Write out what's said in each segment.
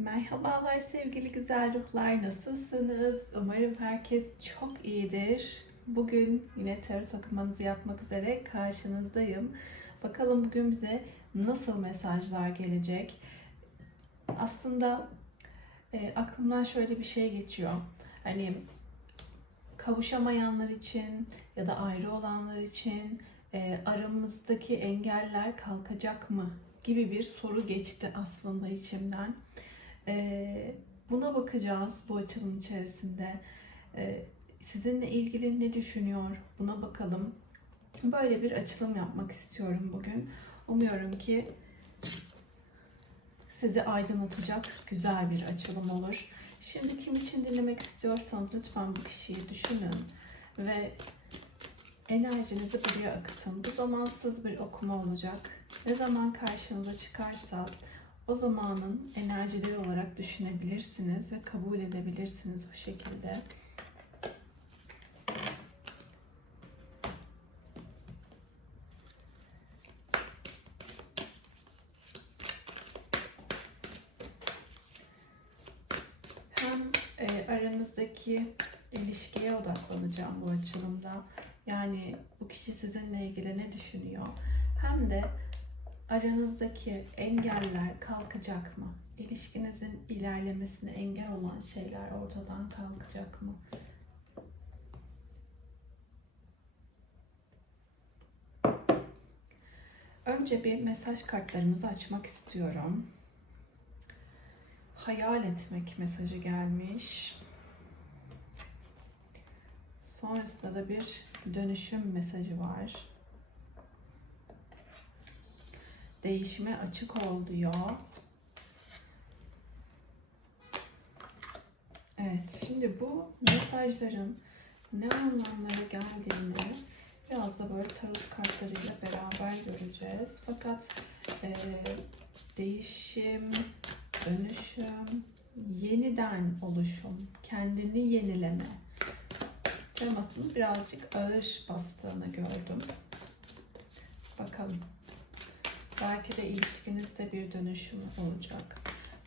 Merhabalar sevgili güzel ruhlar, nasılsınız? Umarım herkes çok iyidir. Bugün yine tarot okumanızı yapmak üzere karşınızdayım. Bakalım bugün bize nasıl mesajlar gelecek? Aslında e, aklımdan şöyle bir şey geçiyor. Hani kavuşamayanlar için ya da ayrı olanlar için e, aramızdaki engeller kalkacak mı gibi bir soru geçti aslında içimden. Ee, buna bakacağız bu açılım içerisinde. Ee, sizinle ilgili ne düşünüyor? Buna bakalım. Böyle bir açılım yapmak istiyorum bugün. Umuyorum ki sizi aydınlatacak güzel bir açılım olur. Şimdi kim için dinlemek istiyorsanız lütfen bu kişiyi düşünün ve enerjinizi buraya akıtın. Bu zamansız bir okuma olacak. Ne zaman karşınıza çıkarsa o zamanın enerjileri olarak düşünebilirsiniz ve kabul edebilirsiniz bu şekilde. E, aranızdaki ilişkiye odaklanacağım bu açılımda. Yani bu kişi sizinle ilgili ne düşünüyor? Hem de aranızdaki engeller kalkacak mı? İlişkinizin ilerlemesine engel olan şeyler ortadan kalkacak mı? Önce bir mesaj kartlarımızı açmak istiyorum. Hayal etmek mesajı gelmiş. Sonrasında da bir dönüşüm mesajı var. Değişime açık ol diyor. Evet, şimdi bu mesajların ne anlamlara geldiğini biraz da böyle tarot kartlarıyla beraber göreceğiz. Fakat e, değişim, dönüşüm, yeniden oluşum, kendini yenileme temasının birazcık ağır bastığını gördüm. Bakalım. Belki de ilişkinizde bir dönüşüm olacak.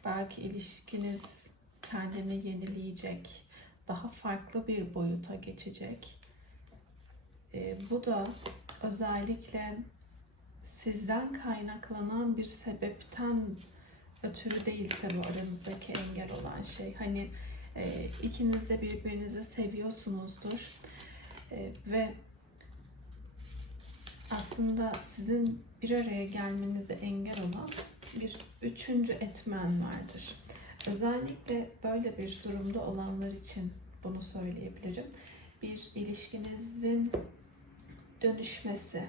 Belki ilişkiniz kendini yenileyecek. Daha farklı bir boyuta geçecek. Ee, bu da özellikle sizden kaynaklanan bir sebepten ötürü değilse bu aranızdaki engel olan şey. Hani e, ikiniz de birbirinizi seviyorsunuzdur. E, ve aslında sizin bir araya gelmenize engel olan bir üçüncü etmen vardır. Özellikle böyle bir durumda olanlar için bunu söyleyebilirim. Bir ilişkinizin dönüşmesi,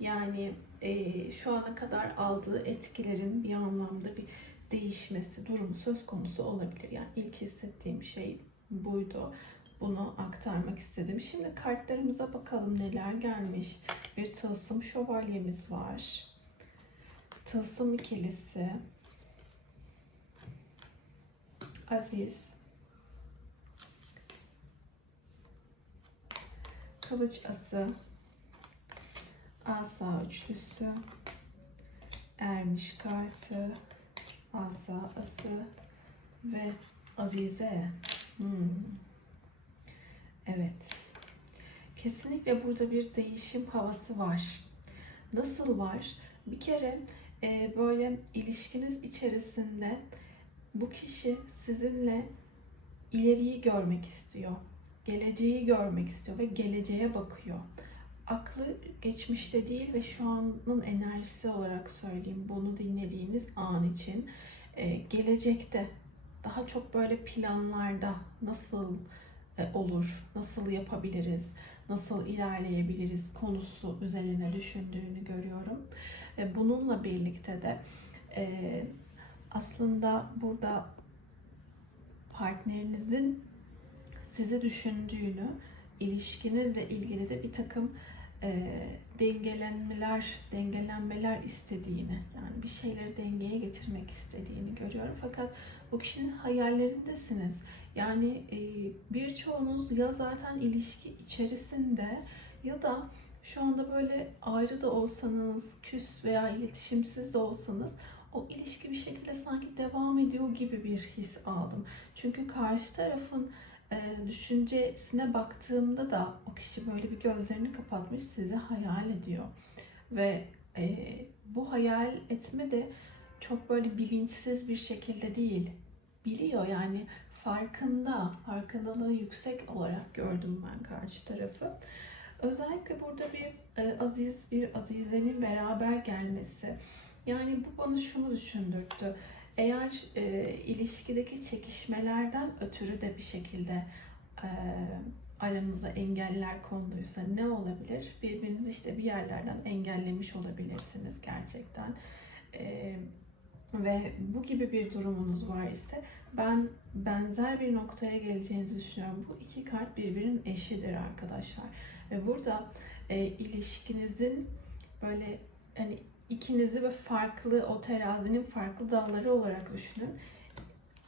yani e, şu ana kadar aldığı etkilerin bir anlamda bir değişmesi durumu söz konusu olabilir. Yani ilk hissettiğim şey buydu. Bunu aktarmak istedim. Şimdi kartlarımıza bakalım neler gelmiş. Bir tılsım şövalyemiz var. Tılsım ikilisi. Aziz. Kılıç ası. Asa üçlüsü. Ermiş kartı. Asa ası. Ve Azize. Hmm. Evet. Kesinlikle burada bir değişim havası var. Nasıl var? Bir kere e, böyle ilişkiniz içerisinde bu kişi sizinle ileriyi görmek istiyor. Geleceği görmek istiyor ve geleceğe bakıyor. Aklı geçmişte değil ve şu anın enerjisi olarak söyleyeyim bunu dinlediğiniz an için e, gelecekte daha çok böyle planlarda nasıl olur, nasıl yapabiliriz, nasıl ilerleyebiliriz konusu üzerine düşündüğünü görüyorum. E, bununla birlikte de e, aslında burada partnerinizin sizi düşündüğünü, ilişkinizle ilgili de bir takım dengelenmeler, dengelenmeler istediğini, yani bir şeyleri dengeye getirmek istediğini görüyorum. Fakat bu kişinin hayallerindesiniz. Yani e, birçoğunuz ya zaten ilişki içerisinde ya da şu anda böyle ayrı da olsanız, küs veya iletişimsiz de olsanız o ilişki bir şekilde sanki devam ediyor gibi bir his aldım. Çünkü karşı tarafın e, düşüncesine baktığımda da o kişi böyle bir gözlerini kapatmış sizi hayal ediyor. Ve e, bu hayal etme de çok böyle bilinçsiz bir şekilde değil. Biliyor yani farkında, farkındalığı yüksek olarak gördüm ben karşı tarafı. Özellikle burada bir e, aziz, bir azizenin beraber gelmesi. Yani bu bana şunu düşündürttü. Eğer e, ilişkideki çekişmelerden ötürü de bir şekilde e, aranıza engeller konduysa ne olabilir? Birbirinizi işte bir yerlerden engellemiş olabilirsiniz gerçekten. E, ve bu gibi bir durumunuz var ise ben benzer bir noktaya geleceğinizi düşünüyorum. Bu iki kart birbirinin eşidir arkadaşlar. Ve burada e, ilişkinizin böyle hani ikinizi ve farklı o terazinin farklı dalları olarak düşünün.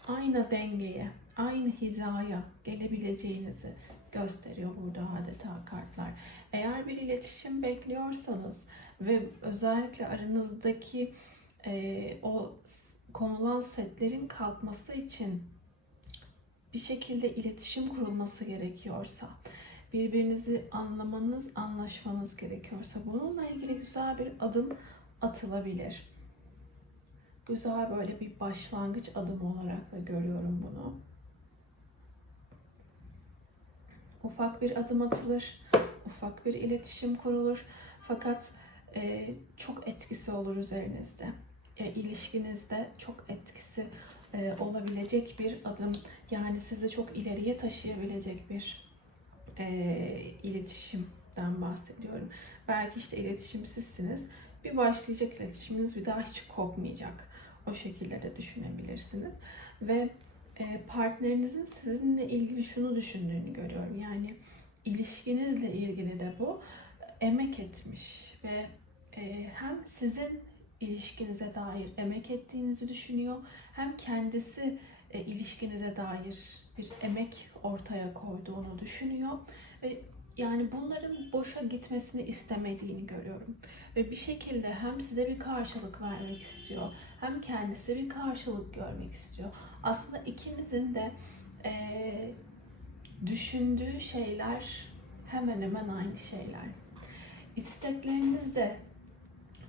Aynı dengeye, aynı hizaya gelebileceğinizi gösteriyor burada adeta kartlar. Eğer bir iletişim bekliyorsanız ve özellikle aranızdaki e, o konulan setlerin kalkması için bir şekilde iletişim kurulması gerekiyorsa, birbirinizi anlamanız, anlaşmanız gerekiyorsa bununla ilgili güzel bir adım atılabilir. Güzel böyle bir başlangıç adım olarak da görüyorum bunu. Ufak bir adım atılır, ufak bir iletişim kurulur. Fakat e, çok etkisi olur üzerinizde. E, ilişkinizde çok etkisi e, olabilecek bir adım. Yani sizi çok ileriye taşıyabilecek bir e, iletişimden bahsediyorum. Belki işte iletişimsizsiniz. Bir başlayacak iletişiminiz bir daha hiç kopmayacak. O şekilde de düşünebilirsiniz. Ve e, partnerinizin sizinle ilgili şunu düşündüğünü görüyorum. Yani ilişkinizle ilgili de bu emek etmiş ve e, hem sizin ilişkinize dair emek ettiğinizi düşünüyor hem kendisi e, ilişkinize dair bir emek ortaya koyduğunu düşünüyor ve yani bunların boşa gitmesini istemediğini görüyorum. Ve bir şekilde hem size bir karşılık vermek istiyor, hem kendisi bir karşılık görmek istiyor. Aslında ikinizin de e, düşündüğü şeyler hemen hemen aynı şeyler. İstekleriniz de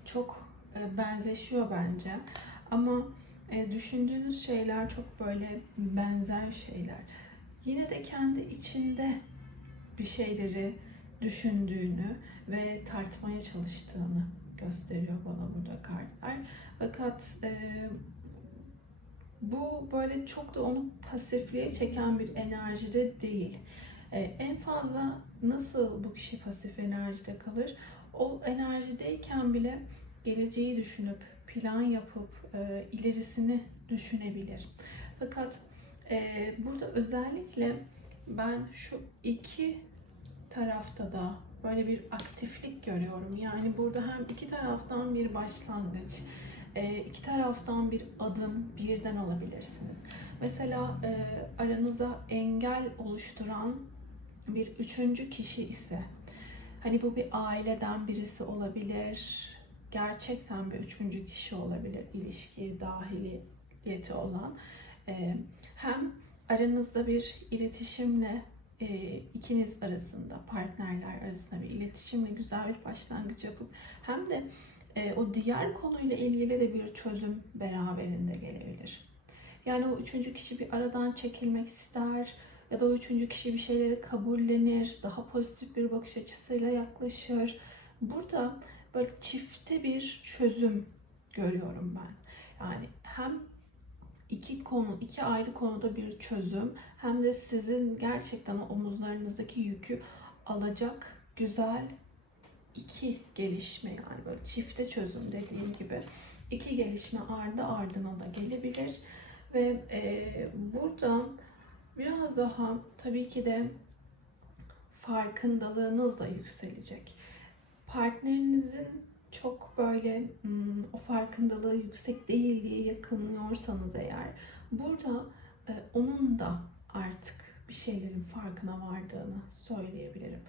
çok e, benzeşiyor bence. Ama e, düşündüğünüz şeyler çok böyle benzer şeyler. Yine de kendi içinde bir şeyleri düşündüğünü ve tartmaya çalıştığını gösteriyor bana burada kartlar. Fakat e, bu böyle çok da onu pasifliğe çeken bir enerjide değil. E, en fazla nasıl bu kişi pasif enerjide kalır? O enerjideyken bile geleceği düşünüp, plan yapıp, e, ilerisini düşünebilir. Fakat e, burada özellikle ben şu iki tarafta da böyle bir aktiflik görüyorum. Yani burada hem iki taraftan bir başlangıç, e, iki taraftan bir adım birden alabilirsiniz. Mesela e, aranıza engel oluşturan bir üçüncü kişi ise, hani bu bir aileden birisi olabilir, gerçekten bir üçüncü kişi olabilir ilişki dahiliyeti olan. E, hem aranızda bir iletişimle e, ikiniz arasında, partnerler arasında bir iletişimle güzel bir başlangıç yapıp hem de e, o diğer konuyla ilgili de bir çözüm beraberinde gelebilir. Yani o üçüncü kişi bir aradan çekilmek ister ya da o üçüncü kişi bir şeyleri kabullenir, daha pozitif bir bakış açısıyla yaklaşır. Burada böyle çifte bir çözüm görüyorum ben. Yani hem iki konu, iki ayrı konuda bir çözüm. Hem de sizin gerçekten omuzlarınızdaki yükü alacak güzel iki gelişme yani böyle çifte çözüm dediğim gibi. İki gelişme ardı ardına da gelebilir. Ve e, burada biraz daha tabii ki de farkındalığınız da yükselecek. Partnerinizin çok böyle hmm, o farkındalığı yüksek değil diye yakınıyorsanız eğer burada e, onun da artık bir şeylerin farkına vardığını söyleyebilirim.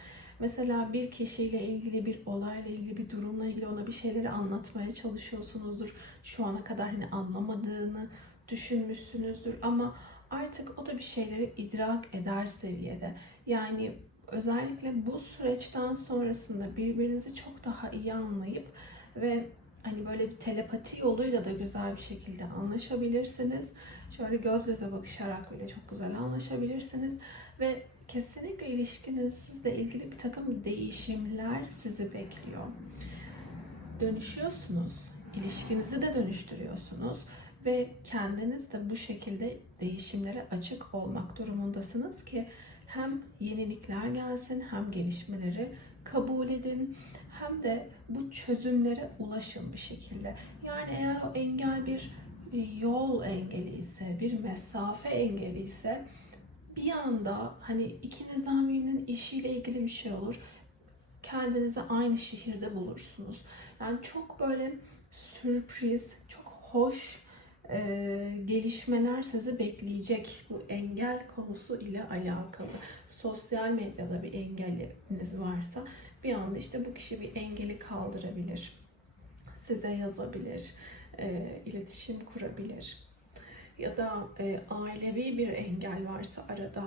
Mesela bir kişiyle ilgili bir olayla ilgili bir durumla ilgili ona bir şeyleri anlatmaya çalışıyorsunuzdur. Şu ana kadar hani anlamadığını düşünmüşsünüzdür ama artık o da bir şeyleri idrak eder seviyede. Yani özellikle bu süreçten sonrasında birbirinizi çok daha iyi anlayıp ve hani böyle bir telepati yoluyla da güzel bir şekilde anlaşabilirsiniz. Şöyle göz göze bakışarak bile çok güzel anlaşabilirsiniz ve kesinlikle ilişkinizle ilgili bir takım değişimler sizi bekliyor. Dönüşüyorsunuz, ilişkinizi de dönüştürüyorsunuz ve kendiniz de bu şekilde değişimlere açık olmak durumundasınız ki hem yenilikler gelsin hem gelişmeleri kabul edin hem de bu çözümlere ulaşın bir şekilde. Yani eğer o engel bir yol engeli ise, bir mesafe engeli ise bir anda hani ikinizden birinin işiyle ilgili bir şey olur. Kendinizi aynı şehirde bulursunuz. Yani çok böyle sürpriz, çok hoş e, gelişmeler sizi bekleyecek bu engel konusu ile alakalı. Sosyal medyada bir engeliniz varsa bir anda işte bu kişi bir engeli kaldırabilir. Size yazabilir, e, iletişim kurabilir. Ya da e, ailevi bir engel varsa arada.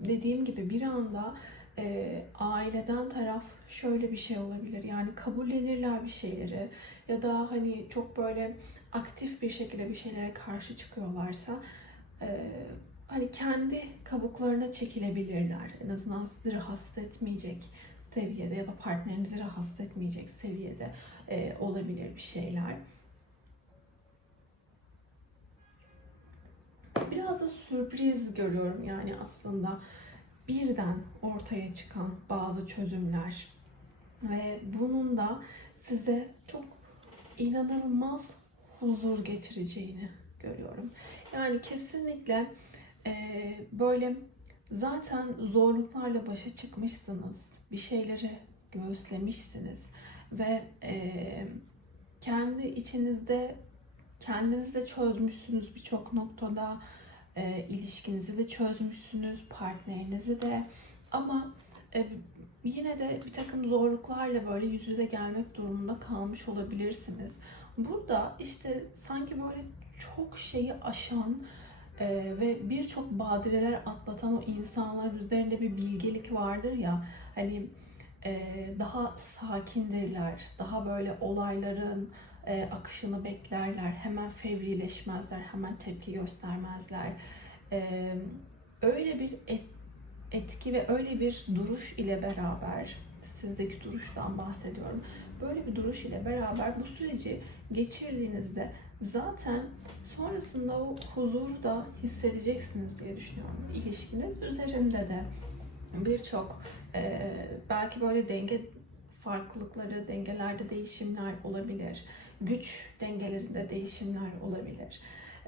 Dediğim gibi bir anda e, aileden taraf şöyle bir şey olabilir. Yani kabullenirler bir şeyleri ya da hani çok böyle aktif bir şekilde bir şeylere karşı çıkıyorlarsa e, hani kendi kabuklarına çekilebilirler. En azından sizi rahatsız etmeyecek seviyede ya da partnerinizi rahatsız etmeyecek seviyede e, olabilir bir şeyler. Biraz da sürpriz görüyorum yani aslında birden ortaya çıkan bazı çözümler ve bunun da size çok inanılmaz huzur getireceğini görüyorum. Yani kesinlikle e, böyle zaten zorluklarla başa çıkmışsınız, bir şeyleri göğüslemişsiniz ve e, kendi içinizde kendinizi de çözmüşsünüz birçok noktada e, ilişkinizi de çözmüşsünüz, partnerinizi de ama e, yine de bir takım zorluklarla böyle yüz yüze gelmek durumunda kalmış olabilirsiniz. Burada işte sanki böyle çok şeyi aşan e, ve birçok badireler atlatan o insanlar üzerinde bir bilgelik vardır ya hani e, daha sakindirler, daha böyle olayların e, akışını beklerler, hemen fevrileşmezler, hemen tepki göstermezler. E, öyle bir et, etki ve öyle bir duruş ile beraber, sizdeki duruştan bahsediyorum. Böyle bir duruş ile beraber bu süreci geçirdiğinizde zaten sonrasında o huzuru da hissedeceksiniz diye düşünüyorum. İlişkiniz üzerinde de birçok e, belki böyle denge farklılıkları, dengelerde değişimler olabilir. Güç dengelerinde değişimler olabilir.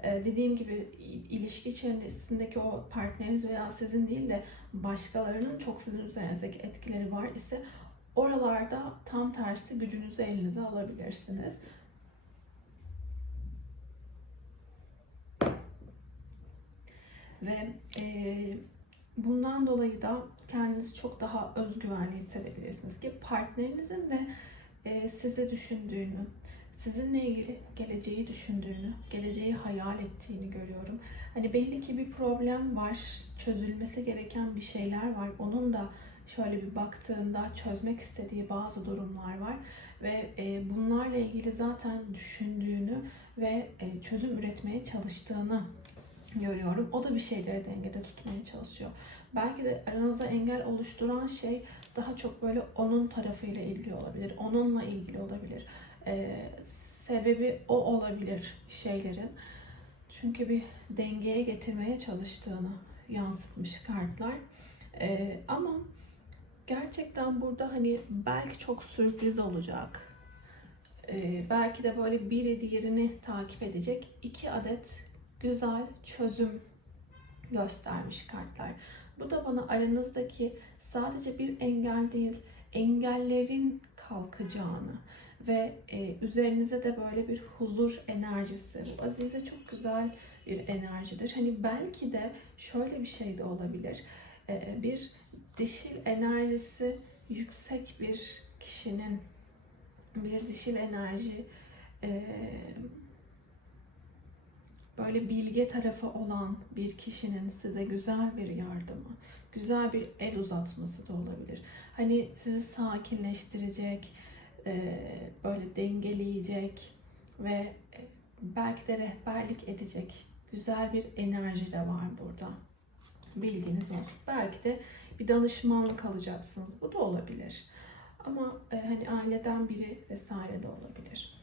Ee, dediğim gibi ilişki içerisindeki o partneriniz veya sizin değil de başkalarının çok sizin üzerinizdeki etkileri var ise oralarda tam tersi gücünüzü elinize alabilirsiniz. Ve e, bundan dolayı da kendinizi çok daha özgüvenli hissedebilirsiniz ki partnerinizin de e, size düşündüğünü, sizinle ilgili geleceği düşündüğünü, geleceği hayal ettiğini görüyorum. Hani belli ki bir problem var, çözülmesi gereken bir şeyler var. Onun da şöyle bir baktığında çözmek istediği bazı durumlar var ve e, bunlarla ilgili zaten düşündüğünü ve e, çözüm üretmeye çalıştığını görüyorum. O da bir şeyleri dengede tutmaya çalışıyor. Belki de aranızda engel oluşturan şey daha çok böyle onun tarafıyla ilgili olabilir. Onunla ilgili olabilir. Ee, sebebi o olabilir şeylerin. Çünkü bir dengeye getirmeye çalıştığını yansıtmış kartlar. Ee, ama gerçekten burada hani belki çok sürpriz olacak. Ee, belki de böyle biri diğerini takip edecek iki adet güzel çözüm göstermiş kartlar. Bu da bana aranızdaki sadece bir engel değil, engellerin kalkacağını ve e, üzerinize de böyle bir huzur enerjisi. Bu Azize çok güzel bir enerjidir. Hani belki de şöyle bir şey de olabilir. E, bir dişil enerjisi yüksek bir kişinin bir dişil enerji e, böyle bilge tarafı olan bir kişinin size güzel bir yardımı, güzel bir el uzatması da olabilir. Hani sizi sakinleştirecek, e, böyle dengeleyecek ve e, belki de rehberlik edecek güzel bir enerji de var burada. Bilginiz olsun. Belki de bir danışmanlık alacaksınız. Bu da olabilir. Ama e, hani aileden biri vesaire de olabilir.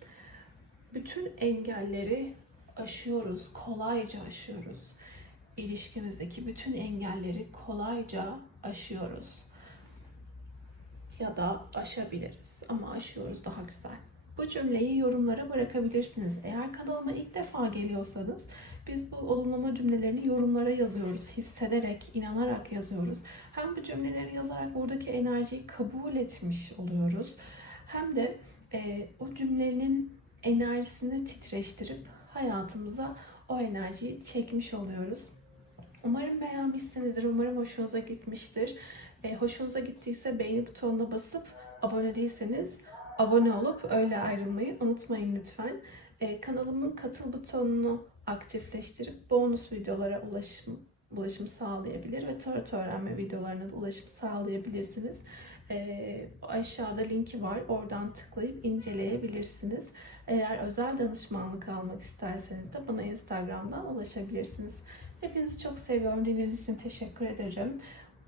Bütün engelleri aşıyoruz, kolayca aşıyoruz. İlişkimizdeki bütün engelleri kolayca aşıyoruz. Ya da aşabiliriz ama aşıyoruz daha güzel. Bu cümleyi yorumlara bırakabilirsiniz. Eğer kanalıma ilk defa geliyorsanız biz bu olumlama cümlelerini yorumlara yazıyoruz. Hissederek, inanarak yazıyoruz. Hem bu cümleleri yazarak buradaki enerjiyi kabul etmiş oluyoruz. Hem de e, o cümlenin enerjisini titreştirip hayatımıza o enerjiyi çekmiş oluyoruz. Umarım beğenmişsinizdir. Umarım hoşunuza gitmiştir. E, hoşunuza gittiyse beğeni butonuna basıp abone değilseniz abone olup öyle ayrılmayı unutmayın lütfen. E, kanalımın katıl butonunu aktifleştirip bonus videolara ulaşım ulaşım sağlayabilir ve tarot öğrenme videolarına da ulaşım sağlayabilirsiniz. E, aşağıda linki var. Oradan tıklayıp inceleyebilirsiniz. Eğer özel danışmanlık almak isterseniz de bana Instagram'dan ulaşabilirsiniz. Hepinizi çok seviyorum. Dinlediğiniz için teşekkür ederim.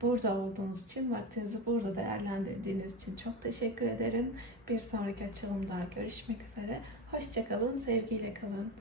Burada olduğunuz için, vaktinizi burada değerlendirdiğiniz için çok teşekkür ederim. Bir sonraki açılımda görüşmek üzere. Hoşçakalın, sevgiyle kalın.